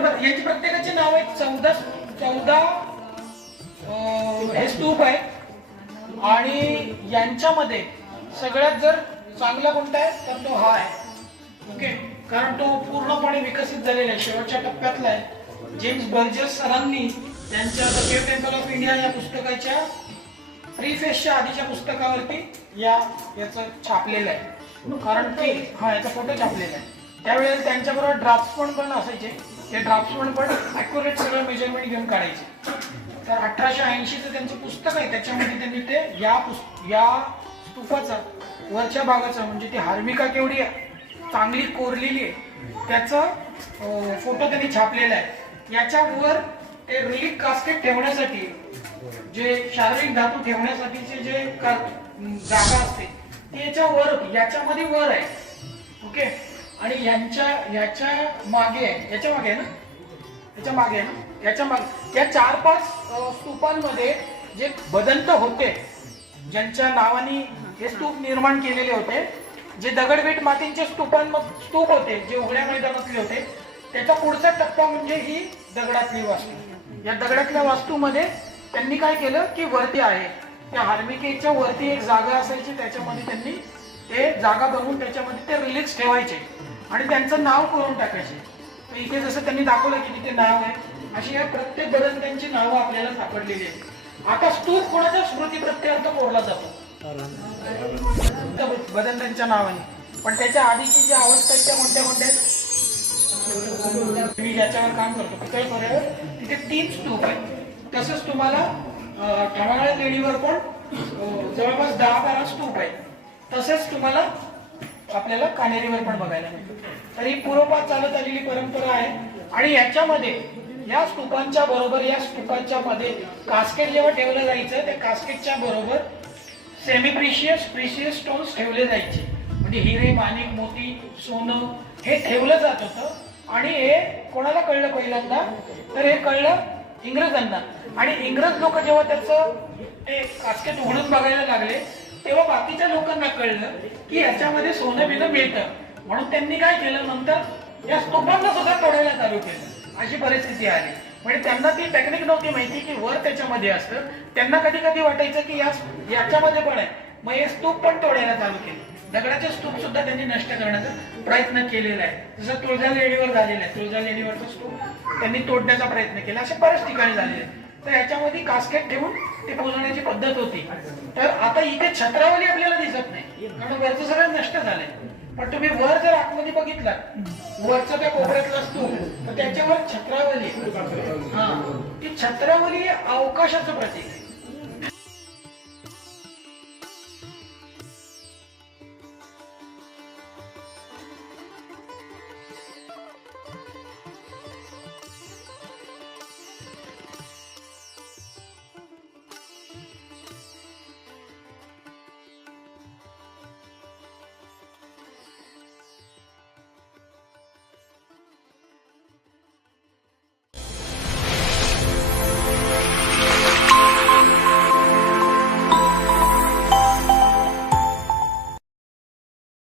बरोबर यांची प्रत्येकाची नाव आहेत. चौदा चौदा हे स्तूप आहे. आणि यांच्यामध्ये सगळ्यात जर चांगला कोणता आहे तर तो हा आहे. ओके? कारण तो पूर्णपणे विकसित झालेला आहे. शेवटच्या टप्प्यातला आहे. जेम्स बर्जस सरांनी त्यांच्या the cave temple of India या पुस्तकाच्या प्रीफेसच्या आधीच्या पुस्तकावरती या याचं छापलेलं आहे. कारण की हा याचा फोटो छापलेला आहे. त्यावेळेला त्यांच्याबरोबर ड्राफ्ट्समन पण असायचे. ते ड्राफ्ट पण अॅक्युरेट सगळं मेजरमेंट घेऊन काढायचे. तर अठराशे ऐंशीचं त्यांचं पुस्तक आहे. त्याच्यामध्ये त्यांनी ते या पुस्त या स्तूपाचा वरच्या भागाचा म्हणजे ती हार्मिका केवढी चांगली कोरलेली आहे त्याचं फोटो त्यांनी छापलेला आहे. याच्यावर ते रिलीफ कास्केट ठेवण्यासाठी जे शारीरिक धातू ठेवण्यासाठीचे जे जागा असते ती याच्या वर याच्यामध्ये वर आहे. ओके? आणि यांच्या याच्या मागे आहे. याच्या मागे आहे ना? याच्या मागे आहे ना? याच्या मागे. या चार पाच स्तूपांमध्ये जे बदंत होते ज्यांच्या नावाने हे स्तूप निर्माण केलेले होते जे दगडवीट मातींचे स्तूपां स्तूप होते जे उघड्या मैदानातले होते त्याचा पुढचा टप्पा म्हणजे ही दगडातली वास्तू. या दगडातल्या वास्तूमध्ये त्यांनी काय केलं? की वरती आहे. त्या हार्मिकेच्या वरती एक जागा असायची त्याच्यामध्ये त्यांनी ते जागा बनवून त्याच्यामध्ये ते रिलिक्स ठेवायचे. आणि त्यांचं नाव करून टाकायचे. इथे जसं त्यांनी दाखवलं की तिथे नाव आहे अशी या प्रत्येक बदल त्यांची नावं आपल्याला सापडलेली आहेत. आता स्तूप कोणाच्या स्मृती प्रत्यर्थ कोरला जातो? बदल त्यांच्या नावाने. पण त्याच्या आधीची जी अवस्था आहे त्या कोणत्या कोणत्या मी ज्याच्यावर काम करतो पितळ खोऱ्यावर तिथे तीन स्तूप आहेत. तसंच तुम्हाला ठराळ लेणीवर पण जवळपास दहा बारा स्तूप आहेत. तसेच तुम्हाला आपल्याला कानेरीवर पण बघायला मिळतं. तर ही पूर्वपात चालत आलेली परंपरा आहे. आणि याच्यामध्ये या स्तूपांच्या बरोबर या स्तूपांच्या मध्ये कास्केट जेव्हा ठेवलं जायचं त्या कास्केटच्या बरोबर सेमी प्रिशियस प्रिशियस स्टोन्स ठेवले जायचे. म्हणजे हिरे माणिक मोती सोनं हे ठेवलं जात होतं. आणि हे कोणाला कळलं पहिल्यांदा? तर हे कळलं इंग्रजांना. आणि इंग्रज लोक जेव्हा त्याचं ते कास्केट उघडून बघायला लागले तेव्हा बाकीच्या लोकांना कळलं की याच्यामध्ये सोनं बिनं मिळतं. म्हणून त्यांनी काय केलं? नंतर या स्तूपांना सुद्धा तोडायला चालू केलं. अशी परिस्थिती आली. म्हणजे त्यांना ती टेक्निक नव्हती माहिती की वर त्याच्यामध्ये असतं. त्यांना कधी कधी वाटायचं की या याच्यामध्ये पण आहे. मग हे स्तूप पण तोडायला चालू केले. दगडाचे स्तूप सुद्धा त्यांनी नष्ट करण्याचा प्रयत्न केलेला आहे. जसं तुळजा लेणीवर झालेला आहे. तुळजा लेणीवरचा स्तूप त्यांनी तोडण्याचा प्रयत्न केला. असे बऱ्याच ठिकाणी झालेले आहे. तर याच्यामध्ये कास्केट ठेवून ते पोहोचवण्याची पद्धत होती. तर आता इथे छत्रावली आपल्याला दिसत नाही. कारण वरचं सगळं नष्ट झालंय. पण तुम्ही वर जर आतमध्ये बघितलात वरचा त्या कोपऱ्यातला असतो तर त्याच्यावर छत्रावली. हा. ती छत्रावली हे अवकाशाचं प्रतीक. आहे.